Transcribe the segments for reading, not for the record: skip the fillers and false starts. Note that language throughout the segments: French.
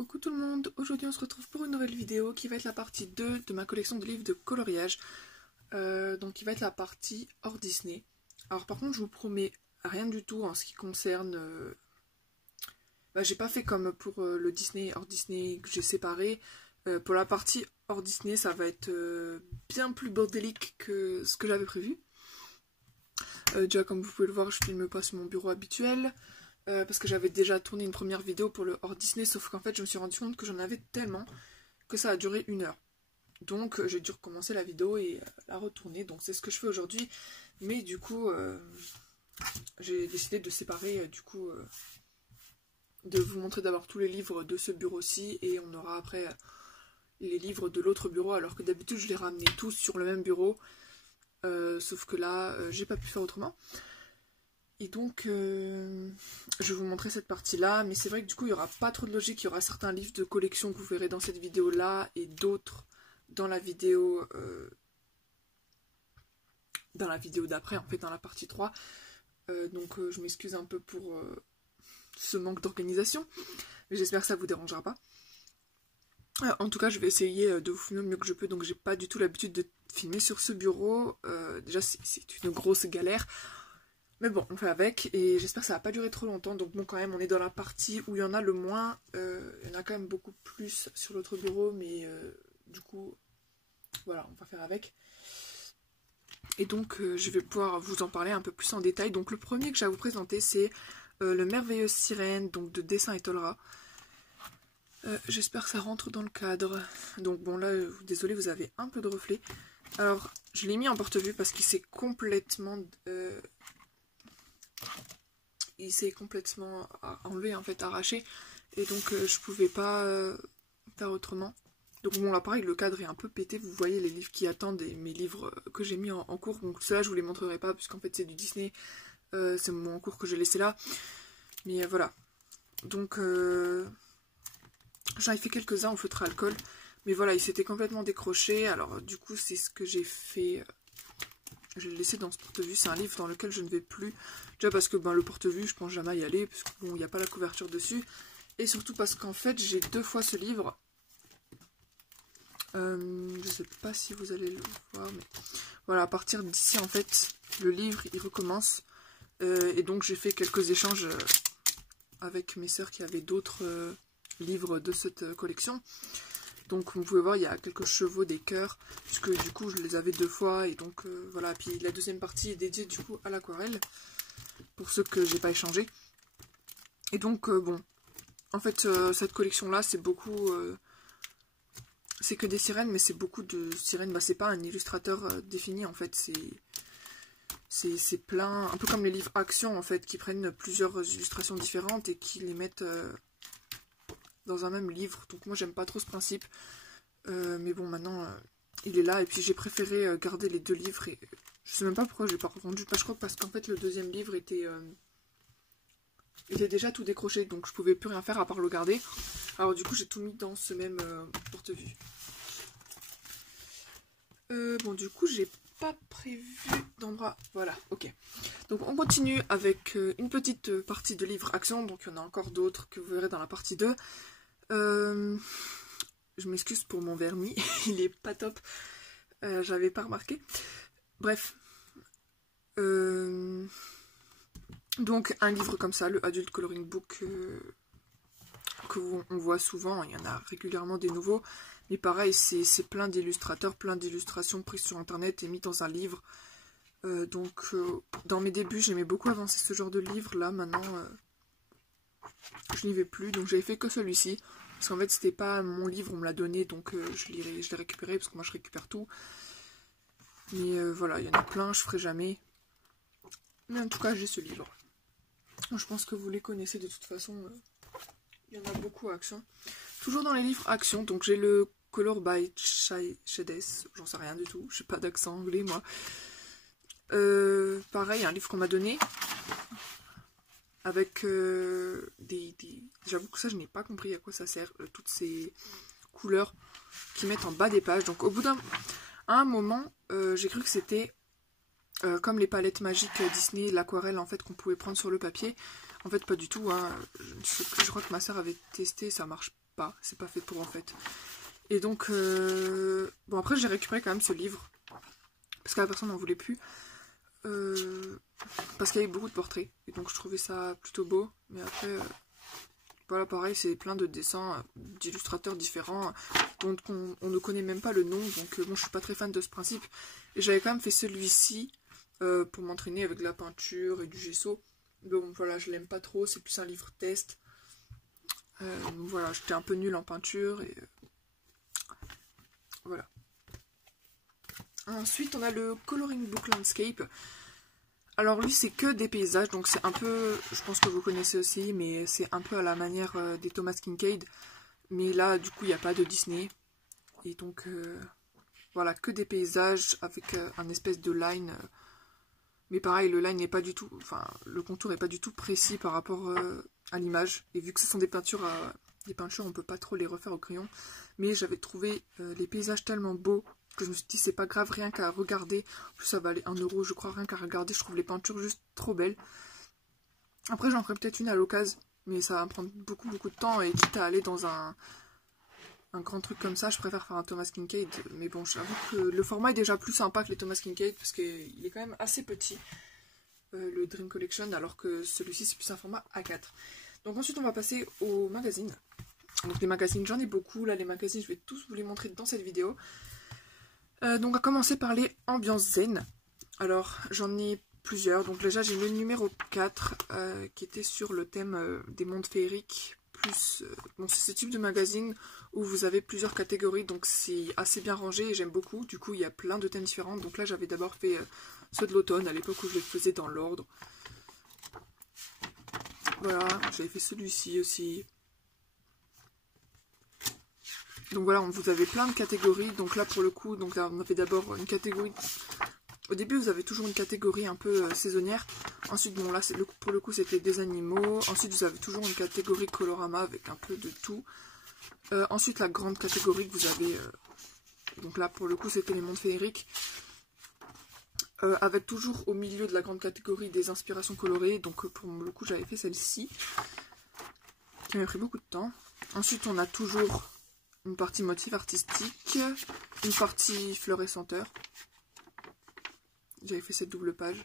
Coucou tout le monde, aujourd'hui on se retrouve pour une nouvelle vidéo qui va être la partie 2 de ma collection de livres de coloriage. Donc qui va être la partie hors Disney. Alors par contre je vous promets rien du tout en ce qui concerne... j'ai pas fait comme pour le Disney, hors Disney que j'ai séparé. Pour la partie hors Disney ça va être bien plus bordélique que ce que j'avais prévu. Déjà comme vous pouvez le voir je filme pas sur mon bureau habituel. Parce que j'avais déjà tourné une première vidéo pour le hors Disney, sauf qu'en fait je me suis rendu compte que j'en avais tellement que ça a duré 1 heure. Donc j'ai dû recommencer la vidéo et la retourner, donc c'est ce que je fais aujourd'hui. Mais du coup j'ai décidé de séparer, de vous montrer d'abord tous les livres de ce bureau-ci et on aura après les livres de l'autre bureau, alors que d'habitude je les ramenais tous sur le même bureau. Sauf que là j'ai pas pu faire autrement. Et donc, je vais vous montrer cette partie-là, mais c'est vrai que du coup, il n'y aura pas trop de logique. Il y aura certains livres de collection que vous verrez dans cette vidéo-là, et d'autres dans la vidéo d'après, en fait, dans la partie 3. Donc, je m'excuse un peu pour ce manque d'organisation, mais j'espère que ça ne vous dérangera pas. En tout cas, je vais essayer de vous filmer le mieux que je peux, donc j'ai pas du tout l'habitude de filmer sur ce bureau. Déjà, c'est une grosse galère. Mais bon, on fait avec, et j'espère que ça va pas durer trop longtemps. Donc bon, quand même, on est dans la partie où il y en a le moins. Il y en a quand même beaucoup plus sur l'autre bureau, mais du coup, voilà, on va faire avec. Et donc, je vais pouvoir vous en parler un peu plus en détail. Donc le premier que j'ai à vous présenter, c'est Le Merveilleuse Sirène, donc de Dessin et Tolera. J'espère que ça rentre dans le cadre. Donc bon, là, désolé, vous avez un peu de reflet. Alors, je l'ai mis en porte-vue parce qu'il s'est complètement... il s'est complètement enlevé, en fait, arraché, et donc je pouvais pas faire autrement. Donc bon, là pareil, le cadre est un peu pété, vous voyez les livres qui attendent et mes livres que j'ai mis en cours, donc ceux-là je vous les montrerai pas puisqu'en fait c'est du Disney, c'est mon cours que j'ai laissé là, mais voilà. Donc j'en ai fait quelques-uns au feutre à alcool, mais voilà, il s'était complètement décroché. Alors du coup c'est ce que j'ai fait. Je l'ai laissé dans ce porte-vue, c'est un livre dans lequel je ne vais plus. Déjà parce que le porte-vue, je pense jamais y aller, parce que bon, il n'y a pas la couverture dessus. Et surtout parce qu'en fait, j'ai 2 fois ce livre. Je sais pas si vous allez le voir, mais voilà, à partir d'ici, en fait, le livre, il recommence. Et donc, j'ai fait quelques échanges avec mes sœurs qui avaient d'autres livres de cette collection. Donc vous pouvez voir, il y a quelques chevaux, des cœurs, puisque du coup je les avais 2 fois, et donc voilà. Puis la deuxième partie est dédiée du coup à l'aquarelle, pour ceux que j'ai pas échangé. Et donc bon, en fait cette collection là c'est beaucoup, c'est que des sirènes, mais c'est beaucoup de sirènes, c'est pas un illustrateur défini en fait, c'est plein, un peu comme les livres action en fait, qui prennent plusieurs illustrations différentes et qui les mettent... dans un même livre. Donc moi j'aime pas trop ce principe, mais bon maintenant il est là, et puis j'ai préféré garder les 2 livres, et je sais même pas pourquoi j'ai pas revendu, je crois parce qu'en fait le deuxième livre était déjà tout décroché, donc je pouvais plus rien faire à part le garder. Alors du coup j'ai tout mis dans ce même porte-vue. Bon du coup j'ai pas prévu d'endroit, voilà, ok. Donc on continue avec une petite partie de livres action, donc il y en a encore d'autres que vous verrez dans la partie 2. Je m'excuse pour mon vernis, il est pas top, j'avais pas remarqué. Bref, donc un livre comme ça, le Adult Coloring Book, qu'on voit souvent, il y en a régulièrement des nouveaux, mais pareil, c'est plein d'illustrateurs, plein d'illustrations prises sur internet et mis dans un livre. Donc dans mes débuts j'aimais beaucoup avancer ce genre de livre, là maintenant je n'y vais plus, donc j'avais fait que celui-ci, parce qu'en fait c'était pas mon livre, on me l'a donné, donc je l'ai récupéré, parce que moi je récupère tout. Mais voilà, il y en a plein, je ferai jamais. Mais en tout cas j'ai ce livre. Je pense que vous les connaissez de toute façon, il y en a beaucoup à action. Toujours dans les livres action, donc j'ai le Color by Shades, j'en sais rien du tout, j'ai pas d'accent anglais moi. Pareil, un livre qu'on m'a donné avec j'avoue que ça je n'ai pas compris à quoi ça sert, toutes ces couleurs qui mettent en bas des pages. Donc au bout un moment j'ai cru que c'était comme les palettes magiques Disney, l'aquarelle en fait qu'on pouvait prendre sur le papier. En fait pas du tout, hein. Je crois que ma soeur avait testé, ça marche pas, c'est pas fait pour en fait. Et donc, bon après j'ai récupéré quand même ce livre, parce que la personne n'en voulait plus, parce qu'il y avait beaucoup de portraits, et donc je trouvais ça plutôt beau, mais après, voilà pareil, c'est plein de dessins d'illustrateurs différents, dont on ne connaît même pas le nom, donc bon je suis pas très fan de ce principe, et j'avais quand même fait celui-ci, pour m'entraîner avec de la peinture et du gesso. Bon voilà, je l'aime pas trop, c'est plus un livre test. Donc voilà, j'étais un peu nulle en peinture et voilà. Ensuite on a le Coloring Book Landscape. Alors lui c'est que des paysages, donc c'est un peu, je pense que vous connaissez aussi, mais c'est un peu à la manière des Thomas Kinkade. Mais là du coup il n'y a pas de Disney. Et donc voilà, que des paysages avec un espèce de line. Mais pareil, le line n'est pas du tout, enfin le contour n'est pas du tout précis par rapport à l'image. Et vu que ce sont des peintures, on peut pas trop les refaire au crayon. Mais j'avais trouvé les paysages tellement beaux que je me suis dit c'est pas grave, rien qu'à regarder. En plus ça valait 1 € je crois, rien qu'à regarder, je trouve les peintures juste trop belles. Après j'en ferai peut-être une à l'occasion, mais ça va me prendre beaucoup de temps. Et quitte à aller dans un grand truc comme ça, je préfère faire un Thomas Kinkade. Mais bon, j'avoue que le format est déjà plus sympa que les Thomas Kinkade, parce qu'il est quand même assez petit, le Dream Collection, alors que celui-ci c'est plus un format A4. Donc ensuite on va passer aux magazines. Donc les magazines, j'en ai beaucoup, là les magazines je vais tous vous les montrer dans cette vidéo. Donc on va commencer par les ambiances zen. Alors j'en ai plusieurs, donc déjà j'ai le numéro 4 qui était sur le thème des mondes féeriques. Plus, bon, c'est ce type de magazine où vous avez plusieurs catégories, donc c'est assez bien rangé et j'aime beaucoup. Du coup il y a plein de thèmes différents, donc là j'avais d'abord fait ceux de l'automne à l'époque où je les faisais dans l'ordre. Voilà, j'avais fait celui-ci aussi. Donc voilà, vous avez plein de catégories. Donc là pour le coup, donc là, on avait d'abord une catégorie. Au début vous avez toujours une catégorie un peu saisonnière. Ensuite bon là pour le coup c'était des animaux. Ensuite vous avez toujours une catégorie colorama avec un peu de tout. Ensuite la grande catégorie que vous avez. Donc là pour le coup c'était les mondes féeriques. Avec toujours au milieu de la grande catégorie des inspirations colorées. Donc pour le coup j'avais fait celle-ci. Qui m'a pris beaucoup de temps. Ensuite on a toujours une partie motif artistique, une partie fleurs et senteurs. J'avais fait cette double page.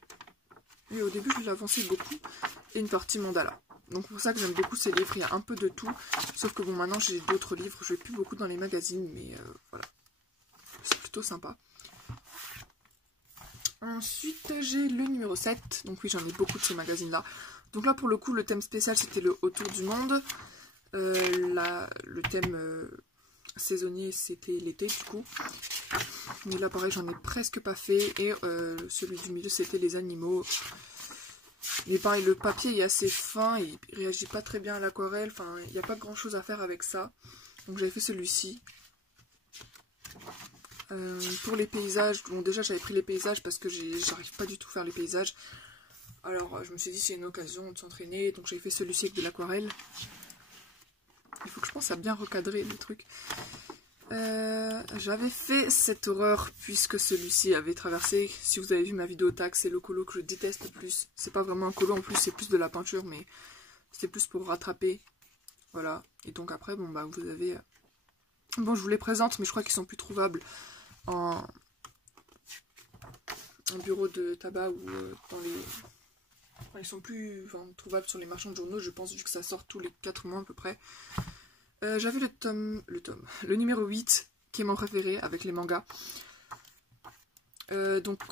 Et au début, je l'ai avancé beaucoup. Et une partie mandala. Donc pour ça que j'aime beaucoup ces livres. Il y a un peu de tout. Sauf que bon, maintenant j'ai d'autres livres. Je vais plus beaucoup dans les magazines. Mais voilà. C'est plutôt sympa. Ensuite, j'ai le numéro 7. Donc oui, j'en ai beaucoup de ces magazines-là. Donc là, pour le coup, le thème spécial, c'était le Autour du monde. Le thème... saisonnier c'était l'été du coup, mais là pareil j'en ai presque pas fait. Et celui du milieu c'était les animaux, mais pareil le papier est assez fin et il réagit pas très bien à l'aquarelle, enfin il n'y a pas grand chose à faire avec ça, donc j'avais fait celui-ci. Pour les paysages, bon déjà j'avais pris les paysages parce que j'arrive pas du tout à faire les paysages, alors je me suis dit c'est une occasion de s'entraîner, donc j'avais fait celui-ci avec de l'aquarelle. Il faut que je pense à bien recadrer les trucs. J'avais fait cette horreur puisque celui-ci avait traversé. Si vous avez vu ma vidéo tag, c'est le colo que je déteste le plus. C'est pas vraiment un colo en plus, c'est plus de la peinture, mais c'est plus pour rattraper. Voilà. Et donc après, bon bah vous avez... Bon, je vous les présente, mais je crois qu'ils sont plus trouvables en bureau de tabac ou dans les... Enfin, ils sont plus trouvables sur les marchands de journaux, je pense, vu que ça sort tous les 4 mois à peu près. J'avais le numéro 8, qui est mon préféré, avec les mangas. Donc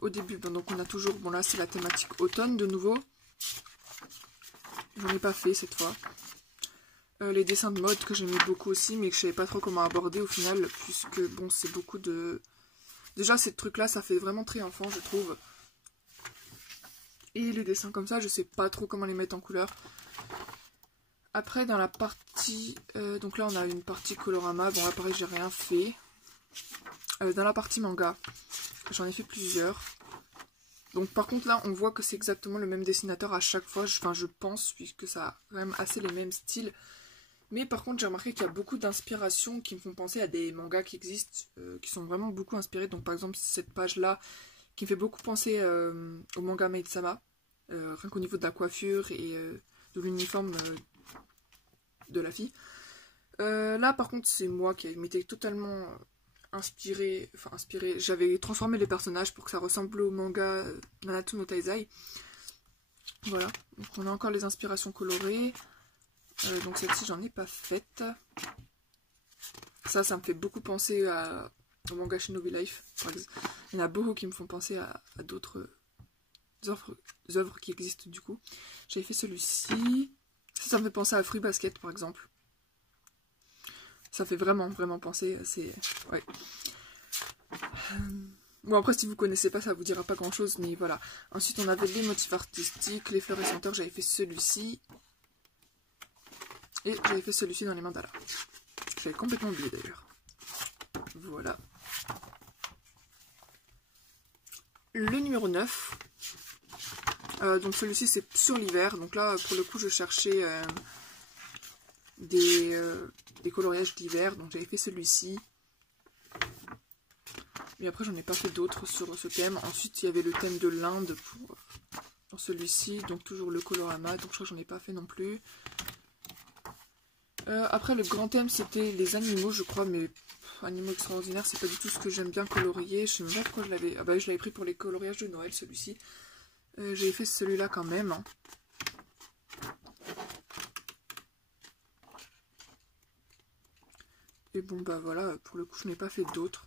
au début, bon, donc on a toujours, bon là c'est la thématique automne de nouveau. J'en ai pas fait cette fois. Les dessins de mode que j'aimais beaucoup aussi, mais que je savais pas trop comment aborder au final, puisque bon c'est beaucoup de... Déjà ces trucs là ça fait vraiment très enfant je trouve. Et les dessins comme ça je sais pas trop comment les mettre en couleur. Après dans la partie, donc là on a une partie colorama, bon là pareil j'ai rien fait. Dans la partie manga, j'en ai fait plusieurs. Donc par contre là on voit que c'est exactement le même dessinateur à chaque fois, enfin je pense, puisque ça a quand même assez les mêmes styles. Mais par contre j'ai remarqué qu'il y a beaucoup d'inspirations qui me font penser à des mangas qui existent, qui sont vraiment beaucoup inspirés. Donc par exemple cette page là qui me fait beaucoup penser au manga Maid-sama, rien qu'au niveau de la coiffure et de l'uniforme de la fille. Là par contre c'est moi qui m'étais totalement inspirée, j'avais transformé les personnages pour que ça ressemble au manga Nanatsu no Taizai. Voilà, donc on a encore les inspirations colorées. Donc celle-ci j'en ai pas faite. Ça me fait beaucoup penser au manga Shinobi Life. Il y en a beaucoup qui me font penser à d'autres œuvres qui existent du coup. J'avais fait celui-ci. Ça me fait penser à Fruit Basket par exemple. Ça fait vraiment penser. Ouais. Bon après si vous connaissez pas ça vous dira pas grand chose mais voilà. Ensuite on avait les motifs artistiques, les fleurs et senteurs, j'avais fait celui-ci. Et j'avais fait celui-ci dans les mandalas. J'avais complètement oublié d'ailleurs. Voilà. Le numéro 9. Donc celui-ci c'est sur l'hiver. Donc là pour le coup je cherchais des coloriages d'hiver. Donc j'avais fait celui-ci. Mais après j'en ai pas fait d'autres sur ce thème. Ensuite il y avait le thème de l'Inde pour celui-ci. Donc toujours le colorama. Donc je crois que j'en ai pas fait non plus. Après le grand thème c'était les animaux je crois. Mais animaux extraordinaires c'est pas du tout ce que j'aime bien colorier. Je sais même pas pourquoi je l'avais... Ah bah je l'avais pris pour les coloriages de Noël celui-ci. J'ai fait celui-là quand même. Hein. Et bon bah voilà, pour le coup je n'ai pas fait d'autres.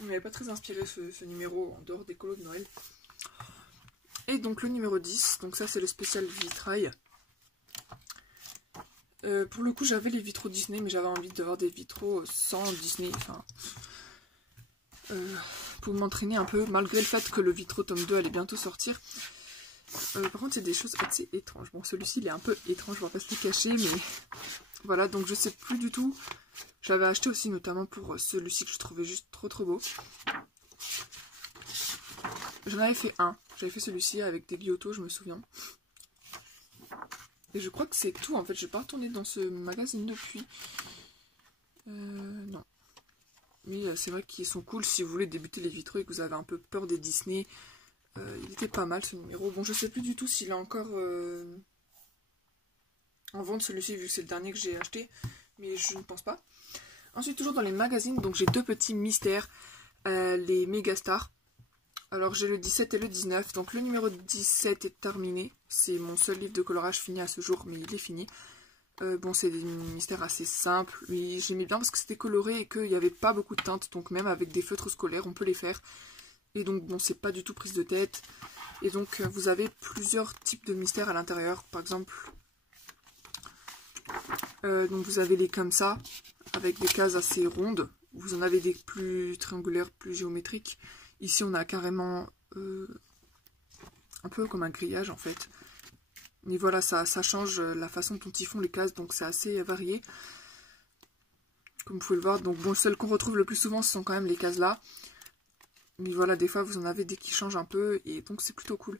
Il m'avait pas très inspiré ce numéro en dehors des colos de Noël. Et donc le numéro 10, donc ça c'est le spécial vitrail. Pour le coup j'avais les vitraux Disney mais j'avais envie d'avoir des vitraux sans Disney. Enfin, pour m'entraîner un peu malgré le fait que le vitro tome 2 allait bientôt sortir. Par contre c'est des choses assez étranges. Bon celui-ci il est un peu étrange, on va pas se le cacher mais voilà donc je sais plus du tout. J'avais acheté aussi notamment pour celui-ci que je trouvais juste trop beau. J'en avais fait un, j'avais fait celui-ci avec des Gyotto je me souviens. Et je crois que c'est tout en fait, je n'ai pas retourné dans ce magazine depuis. Non. Mais c'est vrai qu'ils sont cool si vous voulez débuter les vitraux et que vous avez un peu peur des Disney. Il était pas mal ce numéro. Bon je sais plus du tout s'il est encore en vente celui-ci vu que c'est le dernier que j'ai acheté. Mais je ne pense pas. Ensuite toujours dans les magazines, donc j'ai deux petits mystères. Les Megastars. Alors j'ai le 17 et le 19, donc le numéro 17 est terminé, c'est mon seul livre de colorage fini à ce jour, mais il est fini. Bon c'est des mystères assez simples, mais j'aimais bien parce que c'était coloré et qu'il n'y avait pas beaucoup de teintes, donc même avec des feutres scolaires on peut les faire. Et donc bon c'est pas du tout prise de tête, et donc vous avez plusieurs types de mystères à l'intérieur, par exemple, donc vous avez les comme ça, avec des cases assez rondes, vous en avez des plus triangulaires, plus géométriques. Ici on a carrément un peu comme un grillage en fait. Mais voilà, ça change la façon dont ils font les cases, donc c'est assez varié. Comme vous pouvez le voir, donc bon, celles qu'on retrouve le plus souvent ce sont quand même les cases là. Mais voilà, des fois vous en avez des qui changent un peu, et donc c'est plutôt cool.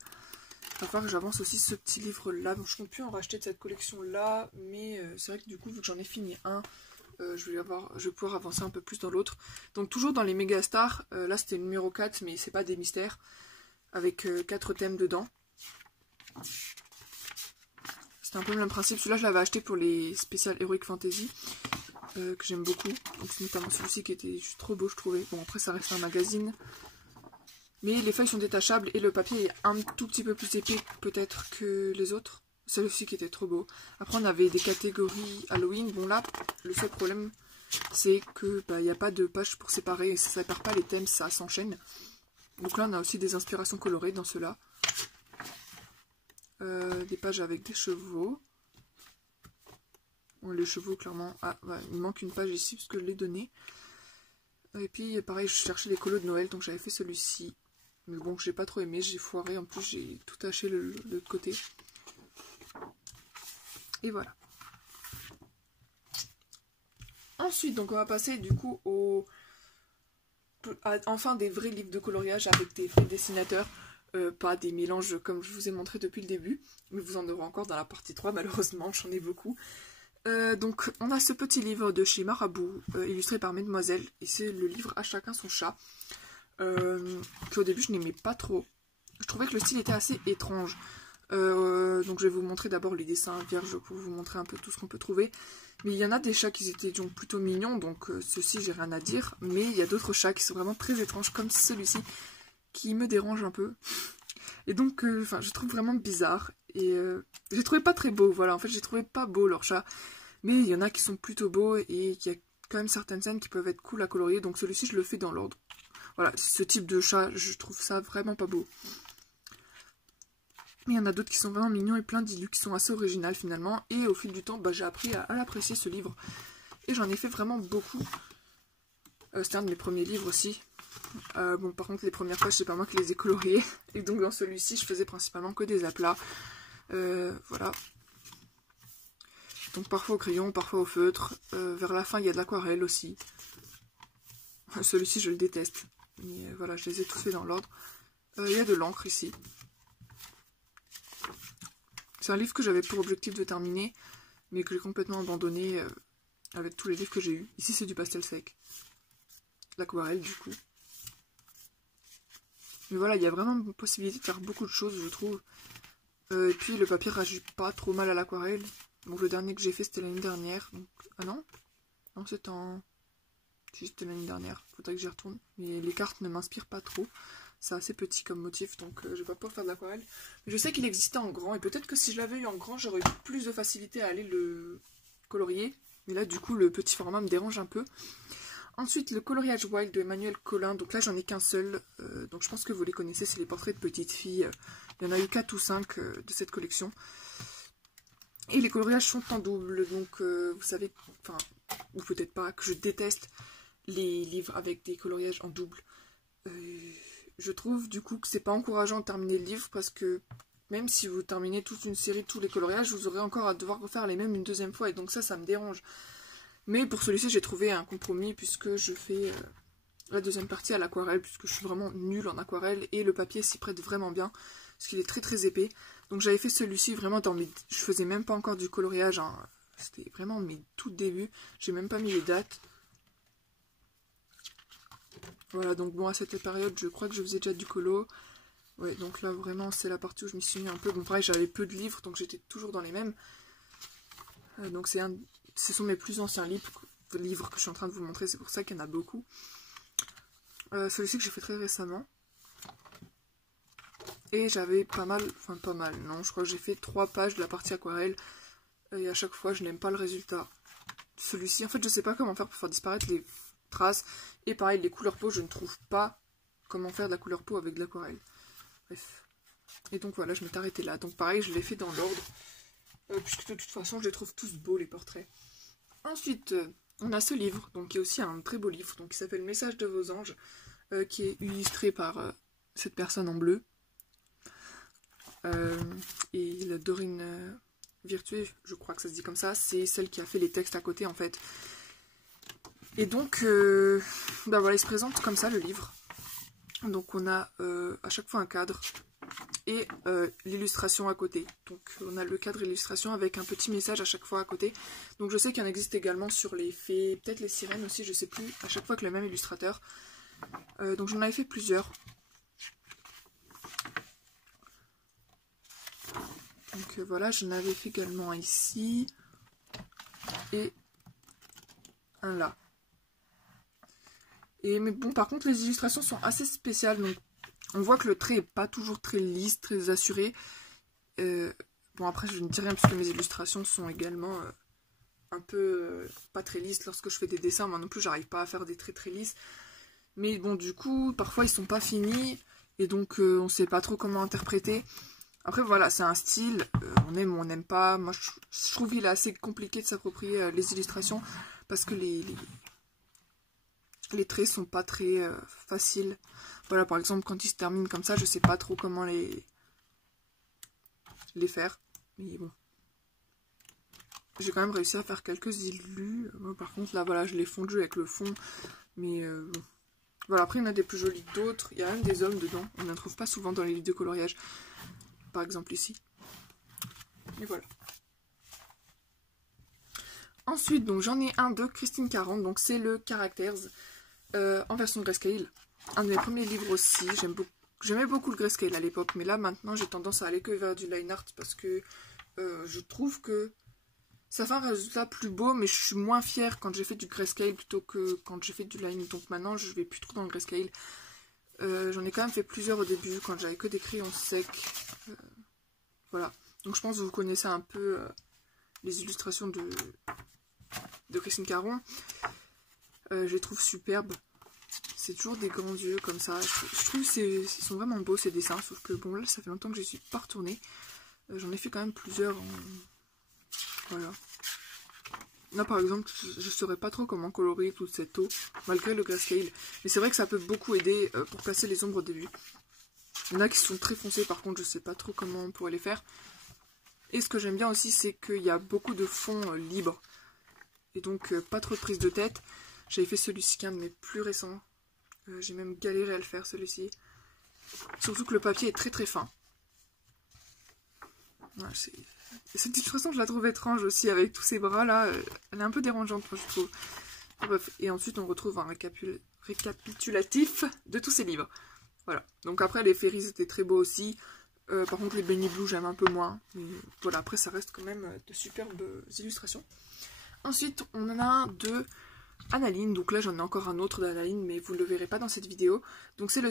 Il va falloir que j'avance aussi ce petit livre là. Bon, je compte plus en racheter de cette collection là, mais c'est vrai que du coup, vu que j'en ai fini un, je vais pouvoir avancer un peu plus dans l'autre. Donc toujours dans les Megastars, là c'était le numéro 4, mais c'est pas des mystères, avec 4 thèmes dedans. C'était un peu le même principe. Celui-là je l'avais acheté pour les spéciales Heroic Fantasy, que j'aime beaucoup. Donc c'est notamment celui-ci qui était juste trop beau je trouvais. Bon après ça reste un magazine. Mais les feuilles sont détachables et le papier est un tout petit peu plus épais peut-être que les autres. Celui-ci qui était trop beau. Après on avait des catégories Halloween. Bon là, le seul problème c'est que il n'y a pas de page pour séparer. Ça ne sépare pas les thèmes, ça s'enchaîne. Donc là on a aussi des inspirations colorées dans ceux-là. Des pages avec des chevaux. Bon, les chevaux clairement... Ah ouais, il manque une page ici parce que je l'ai donné. Et puis pareil je cherchais les colos de Noël donc j'avais fait celui-ci. Mais bon j'ai pas trop aimé, j'ai foiré. En plus j'ai tout taché de l'autre côté. Et voilà. Ensuite, donc on va passer du coup enfin des vrais livres de coloriage avec des vrais dessinateurs, pas des mélanges comme je vous ai montré depuis le début, mais vous en aurez encore dans la partie 3, malheureusement, j'en ai beaucoup. Donc on a ce petit livre de chez Marabout, illustré par Mademoiselle, et c'est le livre À chacun son chat, qu'au début je n'aimais pas trop. Je trouvais que le style était assez étrange. Donc je vais vous montrer d'abord les dessins vierges pour vous montrer un peu tout ce qu'on peut trouver. Mais il y en a des chats qui étaient donc plutôt mignons, donc ceux-ci j'ai rien à dire. Mais il y a d'autres chats qui sont vraiment très étranges, comme celui-ci, qui me dérange un peu. Et donc, je trouve vraiment bizarre. Et j'ai trouvé pas très beau, voilà. En fait, j'ai trouvé pas beau leurs chats. Mais il y en a qui sont plutôt beaux et il y a quand même certaines scènes qui peuvent être cool à colorier. Donc celui-ci, je le fais dans l'ordre. Voilà, ce type de chat, je trouve ça vraiment pas beau. Mais il y en a d'autres qui sont vraiment mignons et plein d'illus qui sont assez originales finalement. Et au fil du temps, j'ai appris à l'apprécier ce livre. Et j'en ai fait vraiment beaucoup. C'était un de mes premiers livres aussi. Bon, par contre, les premières pages, c'est pas moi qui les ai coloriées. Et donc dans celui-ci, je faisais principalement que des aplats. Voilà. Donc parfois au crayon, parfois au feutre. Vers la fin, il y a de l'aquarelle aussi. Celui-ci, je le déteste. Mais voilà, je les ai tous faits dans l'ordre. Il y a de l'encre ici. C'est un livre que j'avais pour objectif de terminer, mais que j'ai complètement abandonné avec tous les livres que j'ai eus. Ici, c'est du pastel sec. L'aquarelle, du coup. Mais voilà, il y a vraiment possibilité de faire beaucoup de choses, je trouve. Et puis, le papier réagit pas trop mal à l'aquarelle. Donc, le dernier que j'ai fait, c'était l'année dernière. Donc... Ah non? Non, c'était en... Si, c'était l'année dernière. Faudrait que j'y retourne. Mais les cartes ne m'inspirent pas trop. C'est assez petit comme motif, donc je vais pas pouvoir faire de l'aquarelle. Mais je sais qu'il existait en grand, et peut-être que si je l'avais eu en grand, j'aurais eu plus de facilité à aller le colorier. Mais là, du coup, le petit format me dérange un peu. Ensuite, le coloriage wild de Emmanuel Collin. Donc là, j'en ai qu'un seul. Donc je pense que vous les connaissez, c'est les portraits de petites filles. Il y en a eu 4 ou 5 de cette collection. Et les coloriages sont en double. Donc vous savez, enfin, ou peut-être pas, que je déteste les livres avec des coloriages en double. Je trouve du coup que c'est pas encourageant de terminer le livre parce que même si vous terminez toute une série de tous les coloriages, vous aurez encore à devoir refaire les mêmes une deuxième fois et donc ça me dérange. Mais pour celui-ci, j'ai trouvé un compromis puisque je fais la deuxième partie à l'aquarelle puisque je suis vraiment nulle en aquarelle et le papier s'y prête vraiment bien parce qu'il est très très épais. Donc j'avais fait celui-ci vraiment dans mes... Je faisais même pas encore du coloriage, hein. C'était vraiment mes tout débuts. J'ai même pas mis les dates. Voilà, donc bon, à cette période, je crois que je faisais déjà du colo. Ouais, donc là, vraiment, c'est la partie où je m'y suis mis un peu. Bon, pareil, j'avais peu de livres, donc j'étais toujours dans les mêmes. Donc ce sont mes plus anciens livres que je suis en train de vous montrer. C'est pour ça qu'il y en a beaucoup. Celui-ci que j'ai fait très récemment. Et j'avais pas mal, enfin pas mal, non, je crois que j'ai fait 3 pages de la partie aquarelle. Et à chaque fois, je n'aime pas le résultat. Celui-ci, en fait, je sais pas comment faire pour faire disparaître les traces. Et pareil, les couleurs peau, je ne trouve pas comment faire de la couleur peau avec de l'aquarelle. Bref. Et donc voilà, je m'étais arrêtée là. Donc pareil, je l'ai fait dans l'ordre. Puisque de toute façon, je les trouve tous beaux, les portraits. Ensuite, on a ce livre, donc qui est aussi un très beau livre, donc qui s'appelle Message de vos anges, qui est illustré par cette personne en bleu. Et la Dorine Virtué, je crois que ça se dit comme ça, c'est celle qui a fait les textes à côté en fait. Et donc, voilà, il se présente comme ça le livre. Donc on a à chaque fois un cadre et l'illustration à côté. Donc on a le cadre et l'illustration avec un petit message à chaque fois à côté. Donc je sais qu'il y en existe également sur les fées, peut-être les sirènes aussi, je sais plus, à chaque fois que le même illustrateur. Donc j'en avais fait plusieurs. Donc voilà, j'en avais fait également un ici et un là. Mais bon, par contre, les illustrations sont assez spéciales. Donc, on voit que le trait n'est pas toujours très lisse, très assuré. Bon, après, je ne dis rien puisque mes illustrations sont également un peu pas très lisses. Lorsque je fais des dessins, moi non plus, j'arrive pas à faire des traits très lisses. Mais bon, du coup, parfois, ils sont pas finis. Et donc, on sait pas trop comment interpréter. Après, voilà, c'est un style. On aime ou on n'aime pas. Moi, je trouve qu'il est assez compliqué de s'approprier les illustrations parce que les traits sont pas très faciles. Voilà, par exemple, quand ils se terminent comme ça, je sais pas trop comment les faire. Mais bon. J'ai quand même réussi à faire quelques illus. Par contre, là, voilà, je l'ai fondu avec le fond. Mais bon. Voilà, après, il y en a des plus jolis que d'autres. Il y a même des hommes dedans. On n'en trouve pas souvent dans les livres de coloriage. Par exemple, ici. Et voilà. Ensuite, donc j'en ai un de Christine 40. Donc, c'est le Characters. En version grayscale, un de mes premiers livres aussi, j'aime beaucoup. J'aimais beaucoup le grayscale à l'époque, mais là maintenant j'ai tendance à aller que vers du line art parce que je trouve que ça fait un résultat plus beau, mais je suis moins fière quand j'ai fait du grayscale plutôt que quand j'ai fait du line. Donc maintenant je vais plus trop dans le grayscale. J'en ai quand même fait plusieurs au début quand j'avais que des crayons secs. Voilà. Donc je pense que vous connaissez un peu les illustrations de Christine Caron. Je les trouve superbes. C'est toujours des grands yeux comme ça. Je trouve qu'ils sont vraiment beaux ces dessins. Sauf que bon là ça fait longtemps que je suis pas retournée. J'en ai fait quand même plusieurs. Voilà. Là par exemple je saurais pas trop comment colorer toute cette eau malgré le grayscale. Mais c'est vrai que ça peut beaucoup aider pour placer les ombres au début. Il y en a qui sont très foncés par contre je sais pas trop comment on pourrait les faire. Et ce que j'aime bien aussi c'est qu'il y a beaucoup de fonds libres. Et donc pas trop de prise de tête. J'avais fait celui-ci qui est un de mes plus récents. J'ai même galéré à le faire celui-ci. Surtout que le papier est très très fin. Ouais, cette illustration je la trouve étrange aussi avec tous ces bras là. Elle est un peu dérangeante moi je trouve. Bref. Et ensuite on retrouve un récapitulatif de tous ces livres. Voilà. Donc après les Fairies étaient très beaux aussi. Par contre les Benny Blue j'aime un peu moins. Mais voilà, après ça reste quand même de superbes illustrations. Ensuite on en a un de Analine. Donc là j'en ai encore un autre d'Analine mais vous ne le verrez pas dans cette vidéo. Donc c'est le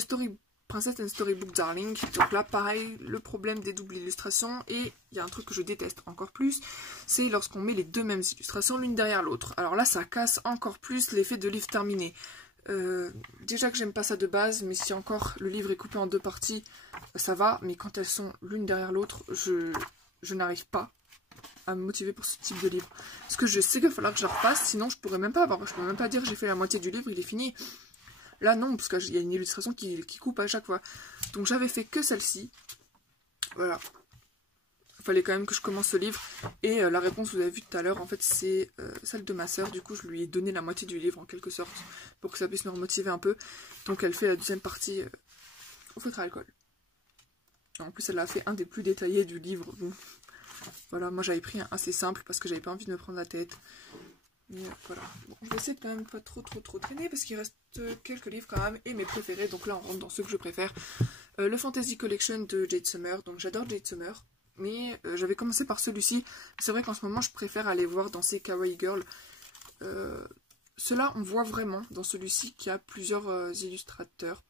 Princess and Storybook Darling. Donc là pareil, le problème des doubles illustrations. Et il y a un truc que je déteste encore plus. C'est lorsqu'on met les deux mêmes illustrations l'une derrière l'autre. Alors là ça casse encore plus l'effet de livre terminé. Déjà que j'aime pas ça de base, mais si encore le livre est coupé en deux parties, ça va, mais quand elles sont l'une derrière l'autre, je n'arrive pas à me motiver pour ce type de livre. Parce que je sais qu'il va falloir que je la repasse, sinon je pourrais même pas dire j'ai fait la moitié du livre, il est fini. Là non, parce qu'il y a une illustration qui coupe à chaque fois. Donc j'avais fait que celle-ci. Voilà. Il fallait quand même que je commence ce livre. Et la réponse, vous avez vu tout à l'heure, en fait, c'est celle de ma soeur. Du coup, je lui ai donné la moitié du livre, en quelque sorte, pour que ça puisse me remotiver un peu. Donc, elle fait la deuxième partie au feutre à alcool. En plus, elle a fait un des plus détaillés du livre. Bon. Voilà, moi, j'avais pris un assez simple, parce que j'avais pas envie de me prendre la tête. Mais voilà. Bon, je vais essayer de quand même pas trop traîner, parce qu'il reste quelques livres quand même, et mes préférés. Donc là, on rentre dans ceux que je préfère. Le Fantasy Collection de Jade Summer. Donc, j'adore Jade Summer. Mais j'avais commencé par celui-ci. C'est vrai qu'en ce moment, je préfère aller voir dans ces Kawaii Girl. Cela, on voit vraiment dans celui-ci qu'il y a plusieurs illustrateurs.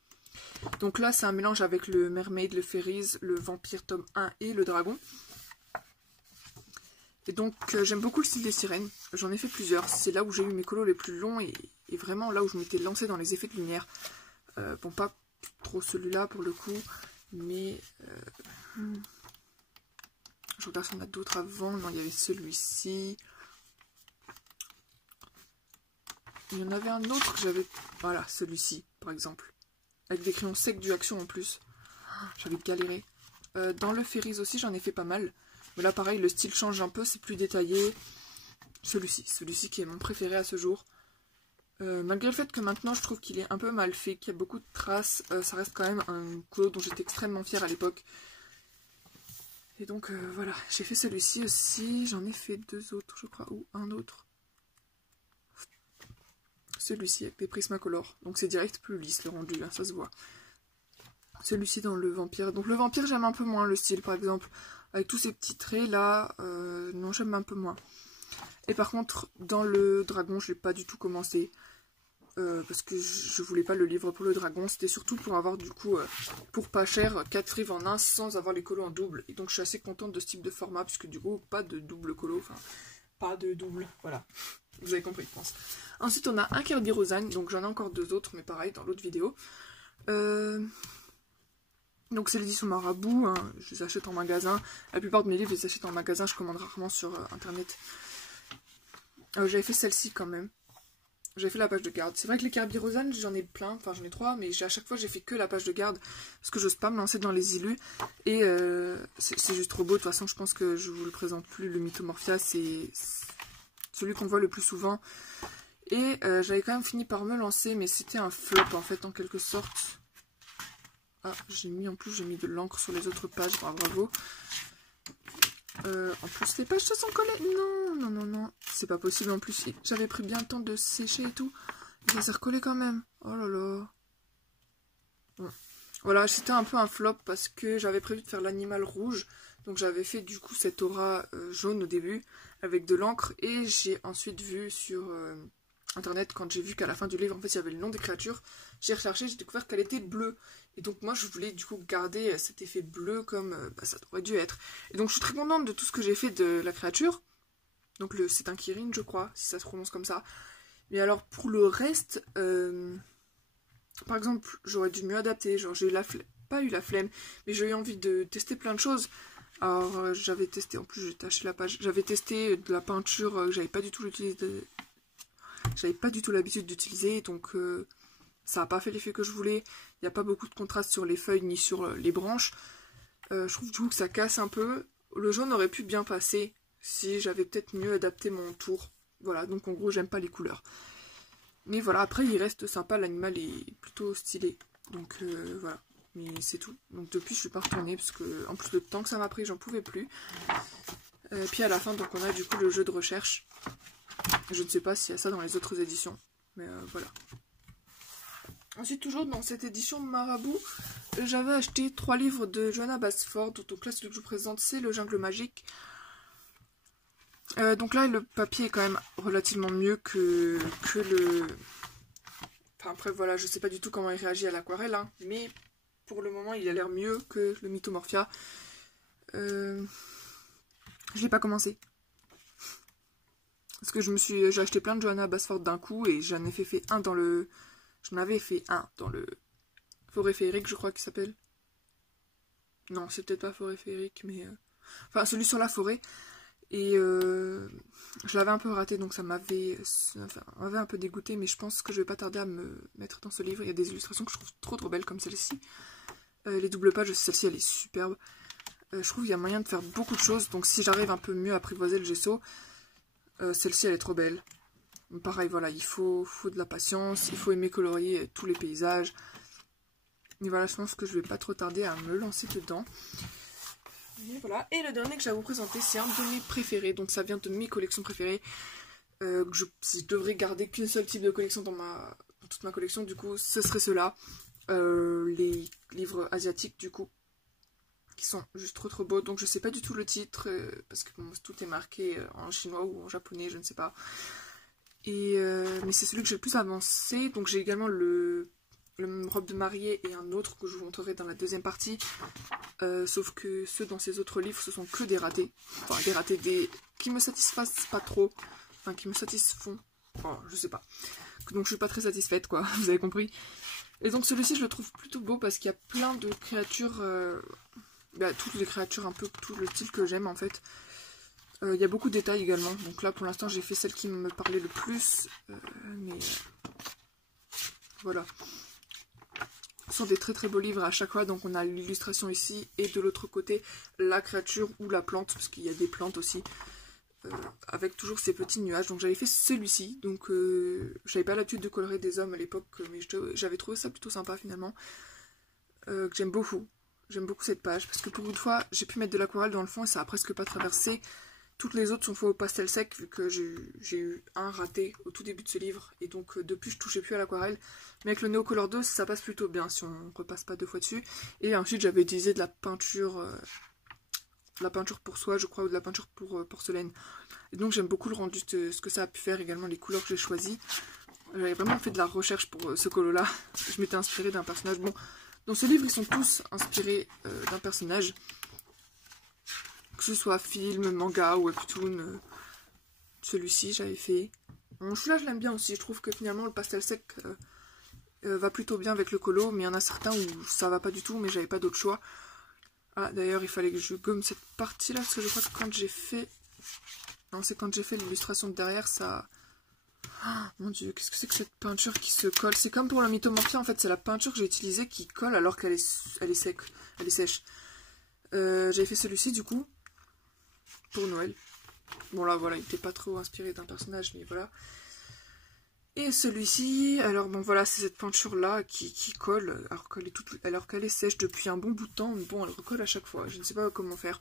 Donc là, c'est un mélange avec le Mermaid, le Fairies, le Vampire tome 1 et le Dragon. Et donc, j'aime beaucoup le style des sirènes. J'en ai fait plusieurs. C'est là où j'ai eu mes colos les plus longs et vraiment là où je m'étais lancée dans les effets de lumière. Bon, pas trop celui-là pour le coup, mais... je regarde si on a d'autres avant. Non, il y avait celui-ci. Il y en avait un autre que j'avais... Voilà, celui-ci, par exemple. Avec des crayons secs du Action en plus. J'avais galéré. Dans le Fairies aussi, j'en ai fait pas mal. Mais là, pareil, le style change un peu, c'est plus détaillé. Celui-ci qui est mon préféré à ce jour. Malgré le fait que maintenant, je trouve qu'il est un peu mal fait, qu'il y a beaucoup de traces, ça reste quand même un colo dont j'étais extrêmement fière à l'époque. Et donc voilà, j'ai fait celui-ci aussi, j'en ai fait deux autres je crois, ou un autre. Celui-ci avec des Prismacolor, donc c'est direct plus lisse le rendu, hein, ça se voit. Celui-ci dans le Vampire, donc le Vampire j'aime un peu moins le style par exemple, avec tous ces petits traits là, non j'aime un peu moins. Et par contre dans le Dragon je n'ai pas du tout commencé. Parce que je voulais pas le livre pour le Dragon, c'était surtout pour avoir du coup, pour pas cher, 4 livres en un sans avoir les colos en double. Et donc je suis assez contente de ce type de format, puisque du coup, pas de double colo, enfin, pas de double, voilà. Vous avez compris, je pense. Ensuite, on a un Kirby Roseanne, donc j'en ai encore deux autres, mais pareil, dans l'autre vidéo. Donc c'est l'édition Marabout, hein, je les achète en magasin. La plupart de mes livres, je les achète en magasin, je commande rarement sur internet. J'avais fait celle-ci quand même. J'ai fait la page de garde. C'est vrai que les Kirby Roseanne, j'en ai plein, enfin j'en ai 3, mais à chaque fois j'ai fait que la page de garde parce que j'ose pas me lancer dans les illus. Et c'est juste trop beau. De toute façon, je pense que je vous le présente plus. Le Mythomorphia, c'est celui qu'on voit le plus souvent. Et j'avais quand même fini par me lancer, mais c'était un flop en fait, en quelque sorte. Ah, j'ai mis de l'encre sur les autres pages, bravo. En plus les pages se sont collées. Non, c'est pas possible en plus. J'avais pris bien le temps de sécher et tout. Ça s'est recollé quand même. Oh là là. Bon. Voilà, c'était un peu un flop parce que j'avais prévu de faire l'animal rouge. Donc j'avais fait du coup cette aura jaune au début avec de l'encre. Et j'ai ensuite vu sur internet, quand j'ai vu qu'à la fin du livre, en fait, il y avait le nom des créatures, j'ai recherché, j'ai découvert qu'elle était bleue. Et donc moi, je voulais du coup garder cet effet bleu comme ça aurait dû être. Et donc je suis très contente de tout ce que j'ai fait de la créature. Donc c'est un Kirin, je crois, si ça se prononce comme ça. Mais alors pour le reste, par exemple, j'aurais dû mieux adapter. Genre j'ai eu pas eu la flemme, mais j'ai eu envie de tester plein de choses. Alors j'avais testé, en plus j'ai taché la page, j'avais testé de la peinture que j'avais pas du tout l'habitude d'utiliser, donc ça n'a pas fait l'effet que je voulais. Il n'y a pas beaucoup de contraste sur les feuilles ni sur les branches. Je trouve du coup que ça casse un peu. Le jaune aurait pu bien passer si j'avais peut-être mieux adapté mon tour. Voilà, donc en gros j'aime pas les couleurs. Mais voilà, après il reste sympa, l'animal est plutôt stylé. Donc voilà, mais c'est tout. Donc depuis je suis pas retournée parce que en plus le temps que ça m'a pris j'en pouvais plus. Puis à la fin donc on a du coup le jeu de recherche. Je ne sais pas s'il y a ça dans les autres éditions, mais voilà. Ensuite, toujours dans cette édition Marabout, j'avais acheté 3 livres de Johanna Basford. Donc là, celui que je vous présente, c'est Le Jungle Magique. Donc là, le papier est quand même relativement mieux que le... Enfin après, voilà, je sais pas du tout comment il réagit à l'aquarelle, hein, mais pour le moment, il a l'air mieux que le Mythomorphia. Je l'ai pas commencé. Parce que j'ai acheté plein de Johanna Basford d'un coup et j'en avais fait un dans le Forêt Féerique, je crois qu'il s'appelle. Non, c'est peut-être pas Forêt Féerique, mais... Enfin, celui sur la forêt. Et je l'avais un peu raté, donc ça m'avait un peu dégoûté, mais je pense que je vais pas tarder à me mettre dans ce livre. Il y a des illustrations que je trouve trop belles comme celle-ci. Les doubles pages, celle-ci elle est superbe. Je trouve qu'il y a moyen de faire beaucoup de choses, donc si j'arrive un peu mieux à apprivoiser le gesso, celle-ci elle est trop belle. Pareil, voilà, il faut de la patience, il faut aimer colorier tous les paysages. Et voilà, je pense que je vais pas trop tarder à me lancer dedans. Et voilà, et le dernier que j'ai à vous présenter, c'est un de mes préférés, donc ça vient de mes collections préférées. Je devrais garder qu'un seul type de collection dans toute ma collection, du coup, ce serait ceux-là. Les livres asiatiques, du coup, qui sont juste trop beaux. Donc je sais pas du tout le titre, parce que bon, tout est marqué en chinois ou en japonais, je ne sais pas. Mais c'est celui que j'ai le plus avancé. Donc j'ai également le robe de mariée et un autre que je vous montrerai dans la deuxième partie. Sauf que ceux dans ces autres livres, ce sont que des ratés. Enfin, des ratés qui me satisfassent pas trop. Enfin, qui me satisfont. Enfin, je sais pas. Donc je suis pas très satisfaite, quoi. Vous avez compris. Et donc celui-ci, je le trouve plutôt beau parce qu'il y a plein de créatures... toutes les créatures, un peu tout le style que j'aime, en fait. Il y a beaucoup de détails également. Donc là, pour l'instant, j'ai fait celle qui me parlait le plus. Voilà. Ce sont des très beaux livres à chaque fois. Donc on a l'illustration ici. Et de l'autre côté, la créature ou la plante. Parce qu'il y a des plantes aussi. Avec toujours ces petits nuages. Donc j'avais fait celui-ci. Donc j'avais pas l'habitude de colorer des hommes à l'époque. Mais j'avais trouvé ça plutôt sympa finalement. Que j'aime beaucoup. J'aime beaucoup cette page. Parce que pour une fois, j'ai pu mettre de l'aquarelle dans le fond. Et ça a presque pas traversé. Toutes les autres sont faites au pastel sec, vu que j'ai eu un raté au tout début de ce livre. Et donc depuis, je touchais plus à l'aquarelle. Mais avec le Neocolor 2, ça passe plutôt bien si on repasse pas 2 fois dessus. Et ensuite, j'avais utilisé de la peinture pour soie, je crois, ou de la peinture pour porcelaine. Et donc j'aime beaucoup le rendu de ce que ça a pu faire, également les couleurs que j'ai choisies. J'avais vraiment fait de la recherche pour ce colo-là. Je m'étais inspirée d'un personnage. Bon, dans ce livre, ils sont tous inspirés d'un personnage. Que ce soit film, manga ou webtoon, celui-ci j'avais fait. Bon, celui-là je l'aime bien aussi, je trouve que finalement le pastel sec va plutôt bien avec le colo, mais il y en a certains où ça va pas du tout, mais j'avais pas d'autre choix. Ah d'ailleurs il fallait que je gomme cette partie-là, parce que je crois que quand j'ai fait... Non, c'est quand j'ai fait l'illustration de derrière, ça... Ah, mon dieu, qu'est-ce que c'est que cette peinture qui se colle? C'est comme pour la Mythomorphia, en fait, c'est la peinture que j'ai utilisée qui colle alors qu'elle est sec, elle est sèche. J'avais fait celui-ci du coup. Pour Noël. Bon là voilà, il n'était pas trop inspiré d'un personnage, mais voilà. Et celui-ci, alors bon voilà, c'est cette peinture là qui colle, alors qu'elle est sèche depuis un bon bout de temps, mais bon elle recolle à chaque fois, je ne sais pas comment faire.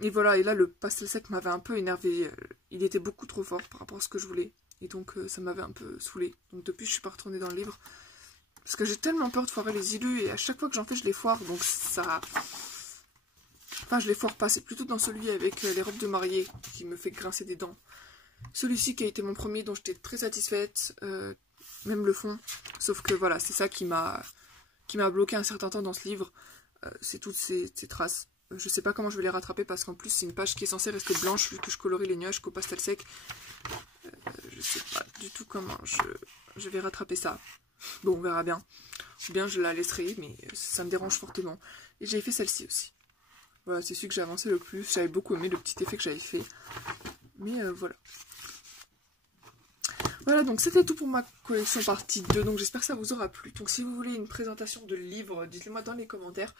Et voilà, et là le pastel sec m'avait un peu énervé, il était beaucoup trop fort par rapport à ce que je voulais, et donc ça m'avait un peu saoulé. Donc depuis je suis pas retournée dans le livre, Parce que j'ai tellement peur de foirer les illus et à chaque fois que j'en fais, je les foire. Donc ça... Enfin, je les foire pas. C'est plutôt dans celui avec les robes de mariée qui me fait grincer des dents. Celui-ci qui a été mon premier, dont j'étais très satisfaite. Même le fond. Sauf que voilà, c'est ça qui m'a bloqué un certain temps dans ce livre. C'est toutes ces traces. Je sais pas comment je vais les rattraper parce qu'en plus c'est une page qui est censée rester blanche vu que je colorie les nuages qu'au pastel sec. Je sais pas du tout comment je vais rattraper ça. Bon, on verra bien. Ou bien je la laisserai, mais ça me dérange fortement. Et j'ai fait celle-ci aussi. Voilà, c'est celui que j'ai avancé le plus. J'avais beaucoup aimé le petit effet que j'avais fait. Mais voilà. Voilà, donc c'était tout pour ma collection partie 2. Donc j'espère que ça vous aura plu. Donc si vous voulez une présentation de livre, dites-le moi dans les commentaires.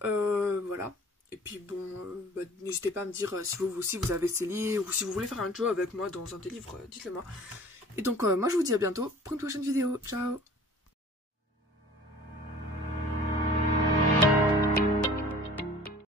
Voilà. Et puis bon, n'hésitez pas à me dire si vous avez ces livres ou si vous voulez faire un jeu avec moi dans un des livres, dites-le moi. Et donc moi je vous dis à bientôt pour une prochaine vidéo. Ciao!